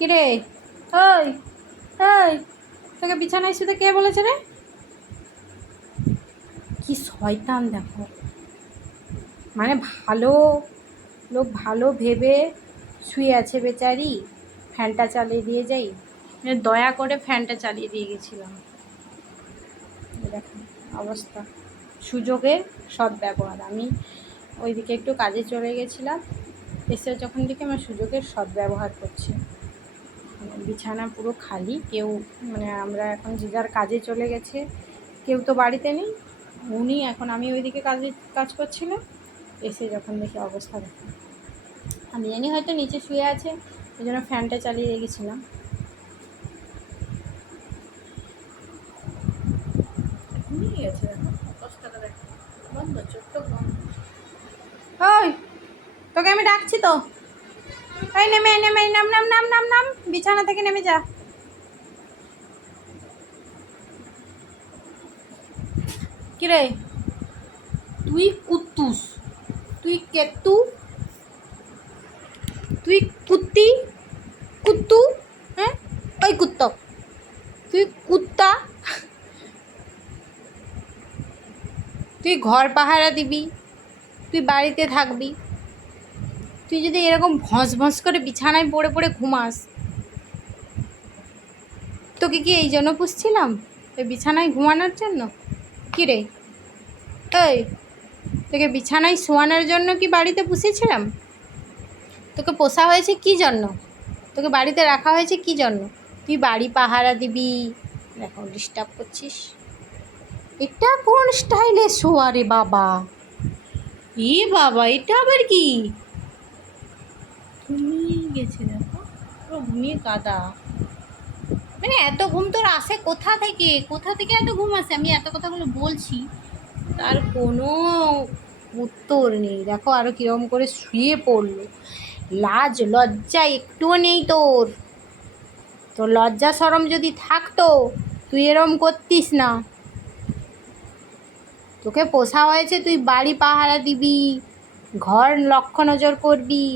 কিরে? ওই ওই তোকে বিছানায় শুতে কে বলেছে রে? কি শয়তান দেখো। মানে ভালো লোক ভালো ভেবে শুয়ে আছে বেচারি, ফ্যানটা চালিয়ে দিয়ে যাই। মানে দয়া করে ফ্যানটা চালিয়ে দিয়ে গেছিলাম। দেখো অবস্থা। সুযোগের সদ্ব্যবহার আমি ওইদিকে একটু কাজে চলে গেছিলাম, এসে যখন দেখি আমার সুযোগের সদ্ব্যবহার করছি। মানে বিছানা পুরো খালি কেউ মানে আমরা এখন যে যার কাজে চলে গেছে কেউ তো বাড়িতে নেই উনি এখন আমি ওইদিকে কাজে কাজ করছিলাম এসে যখন দেখি অবস্থা দেখো আমি জানি হয়তো নিচে শুয়ে আছে ওই জন্য ফ্যানটা চালিয়ে রেখেছিলাম তোকে আমি ডাকছি তো নাম নাম নাম নাম নাম বিছানা থেকে নেমে যা। কিরে? তুই কুত্তুস। তুই কেতু? তুই কুত্তি? কুত্তু? হ্যাঁ? ওই কুত্ত। তুই কুত্তা? তুই ঘর পাহারা দিবি। তুই বাড়িতে থাকবি। তুই যদি এরকম ভস ভস করে বিছানায় পড়ে পড়ে ঘুমাস তোকে কি এই জন্য পুষছিলাম? ওই বিছানায় ঘুমানোর জন্য? কী রে? এই, তোকে বিছানায় শোয়ানোর জন্য কি বাড়িতে পুষেছিলাম? তোকে পোষা হয়েছে কি জন্য? তোকে বাড়িতে রাখা হয়েছে কি জন্য? তুই বাড়ি পাহারা দিবি। দেখো ডিস্টার্ব করছিস। এটা কোন স্টাইলে শোয়া রে বাবা? এ বাবা, এটা আবার কি? ঘুমিয়ে গেছে দেখো। পুরো ঘুমিয়ে কাদা। মানে এত ঘুম তোর আসে কোথা থেকে? কোথা থেকে এত ঘুম আসে? আমি এত কথাগুলো বলছি, তার কোনো উত্তর নেই। দেখো আরও কীরকম করে শুয়ে পড়ল। লাজ, লজ্জা একটুও নেই তোর। তোর লজ্জা সরম যদি থাকতো, তুই এরম করতিস না। তোকে পোষা হয়েছে তুই বাড়ি পাহারা দিবি, ঘর লক্ষ্য নজর করবি।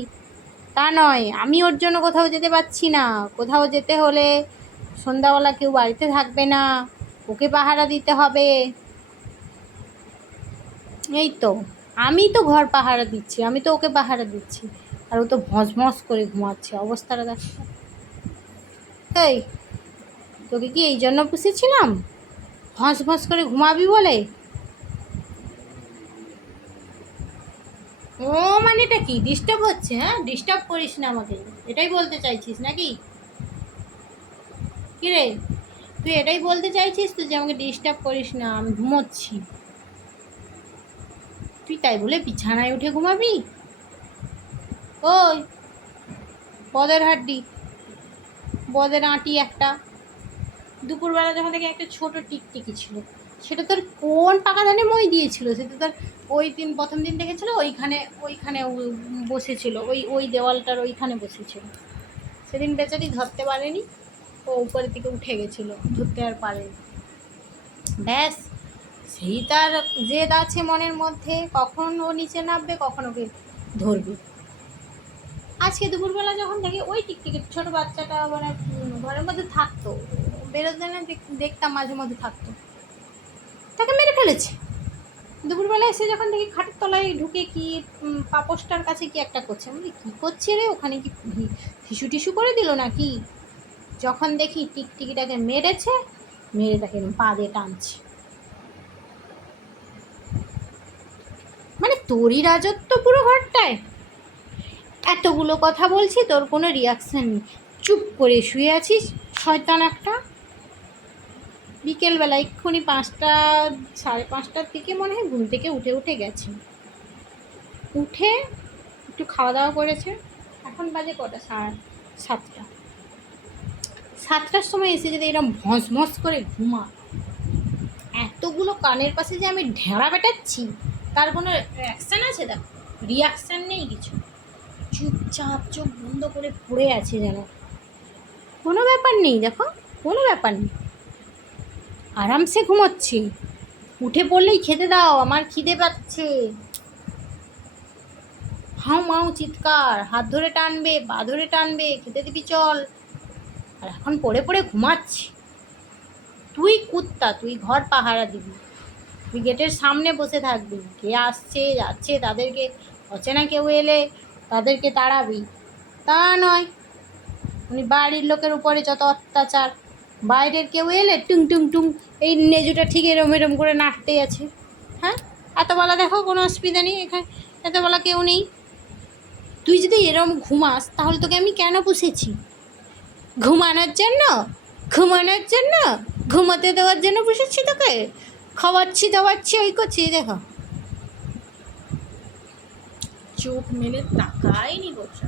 তা নয়, আমি ওর জন্য কোথাও যেতে পারছি না। কোথাও যেতে হলে সন্ধ্যাবেলা কেউ বাড়িতে থাকবে না, ওকে পাহারা দিতে হবে। এই তো, আমি তো ঘর পাহারা দিচ্ছি, আমি তো ওকে পাহারা দিচ্ছি। আর ও তো ভস ভস করে ঘুমাচ্ছে, অবস্থাটা দেখো। এই, তোকে কি এই জন্য পুষেছিলাম? ভস ভস করে ঘুমাবি বলে? ও মানে এটা কি? ডিস্টার্ব হচ্ছে হ্যাঁ? ডিস্টার্ব করিস না আমাকে। এটাই বলতে চাইছিস নাকি? রে? তুই এটাই বলতে চাইছিস তো যে আমাকে ডিস্টার্ব করিস না, আমি ঘুমোচ্ছি। তুই তাই বলে বিছানায় উঠে ঘুমাবি? ওই, বদের হাড্ডি, বদের আঁটি একটা। দুপুরবেলা যখন থেকে একটা ছোট টিকটিকি ছিল, সেটা তোর কোন পাকা ধানে মই দিয়েছিল? সেটা তোর ওই দিন, প্রথম দিন দেখেছিল? ওইখানে ওইখানে বসেছিল। ওই ওই দেওয়ালটার ওইখানে বসেছিল। সেদিন বেচারি ধরতে পারেনি। ও উপরের দিকে উঠে গেছিল ধরতে আর পারেনি। ব্যাস সেই তার জেদ আছে মনের মধ্যে কখন ও নিচে নামবে কখন ওকে ধরবে। আজকে দুপুরবেলা যখন থেকে ওই টিকটিকি ছোটো বাচ্চাটা মানে ঘরের মধ্যে থাকতো বেরোতে না দেখ- দেখতাম মাঝে মধ্যে থাকতো। তাকে মেরে ফেলেছে। দুপুরবেলা এসে যখন দেখি খাটের তলায় ঢুকে কি উম, পাপোশটার কাছে কি একটা করছে আমি কী করছে রে? ওখানে কি টিস্যু টিস্যু করে দিল নাকি? যখন দেখি টিকটিকিটাকে মেরেছে, মেরে তাকে পা দিয়ে টানছে। মানে তোরই রাজত্ব পুরো ঘরটায়? এতগুলো কথা বলছি, তোর কোনো রিয়াকশান নেই। চুপ করে শুয়ে আছিস, শয়তান একটা। বিকেলবেলা এক্ষুনি পাঁচটা, সাড়ে পাঁচটার দিকে মনে হয় ঘুম থেকে উঠে উঠে গেছে। উঠে একটু খাওয়া দাওয়া করেছে। এখন বাজে কটা? সাড়ে সাতটা। সাতটার সময় এসে যদি এরকম ভস ভস করে ঘুমা এতগুলো কানের পাশে যে আমি ঢেঁড়া বেটাচ্ছি, তার কোনো অ্যাকশান আছে? দেখো রিয়াকশান নেই কিছু। চুপচাপ চোখ বন্ধ করে পড়ে আছে যেন। কোনো ব্যাপার নেই, দেখো, কোনো ব্যাপার নেই। আরামসে ঘুমোচ্ছি। উঠে পড়লেই খেতে দাও, আমার খিদে পাচ্ছে। হাউ মাউ চিৎকার। হাত ধরে টানবে, পা ধরে টানবে, খেতে দিবি চল। আর এখন পড়ে পড়ে ঘুমাচ্ছি। তুই কুত্তা, তুই ঘর পাহারা দিবি। তুই গেটের সামনে বসে থাকবি। কে আসছে, যাচ্ছে, তাদেরকে অচেনা কেউ এলে তাদেরকে তাড়াবি। তা নয়। উনি বাড়ির লোকের উপরে যত অত্যাচার, বাইরের কেউ এলে টুং টুং টুং, এই নেজুটা ঠিক এরম এরম করে নাড়তেই আছে। হ্যাঁ? এত বেলা দেখো কোনো অসুবিধা নেই এখানে। এত বেলা কেউ নেই। তুই যদি এরম ঘুমাস, তাহলে তোকে আমি কেন পুষেছি? ঘুমানোর জন্য? ঘুমানোর জন্য? ঘুমোতে দেওয়ার জন্য পুষেছি তোকে? খাওয়াচ্ছি দাওয়াচ্ছি ওই করছি দেখো। চোখ মেলে তাকায়নি বসে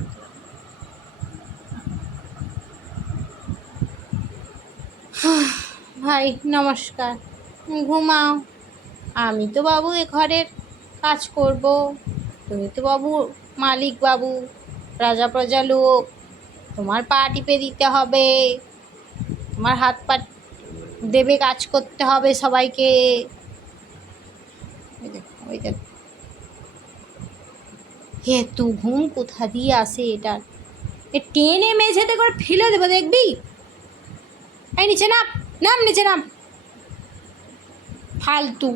ভাই নমস্কার। ঘুমাও। আমি তো বাবু এ ঘরের কাজ করব। তুমি তো বাবু মালিক বাবু রাজা প্রজা লোক। তোমার পা টিপে দিতে হবে। তোমার হাত পা দেবে কাজ করতে হবে সবাইকে। হে, তু ঘুম কোথা দিয়ে আসে এটা? এ টেনে মেঝেতে করে ফেলে দেবো, দেখবি? এই নিচে নাম নাম, নিচে নাম। ফালতু।